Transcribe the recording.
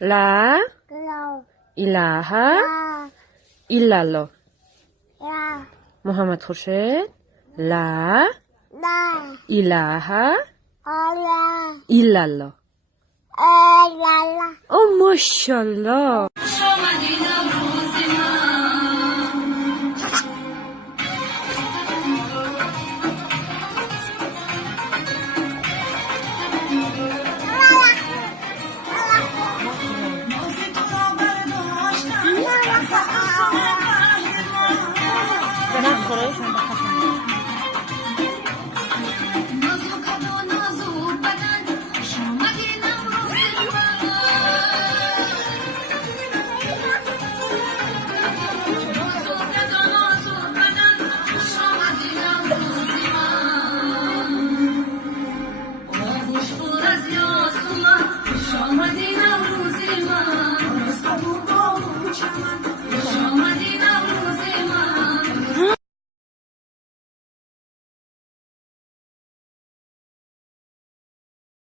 لا لا إله لا إلا الله. لا محمد خورشید. لا لا إله لا إلا الله. لا اوه ماشاءالله. شامدی نوروزی من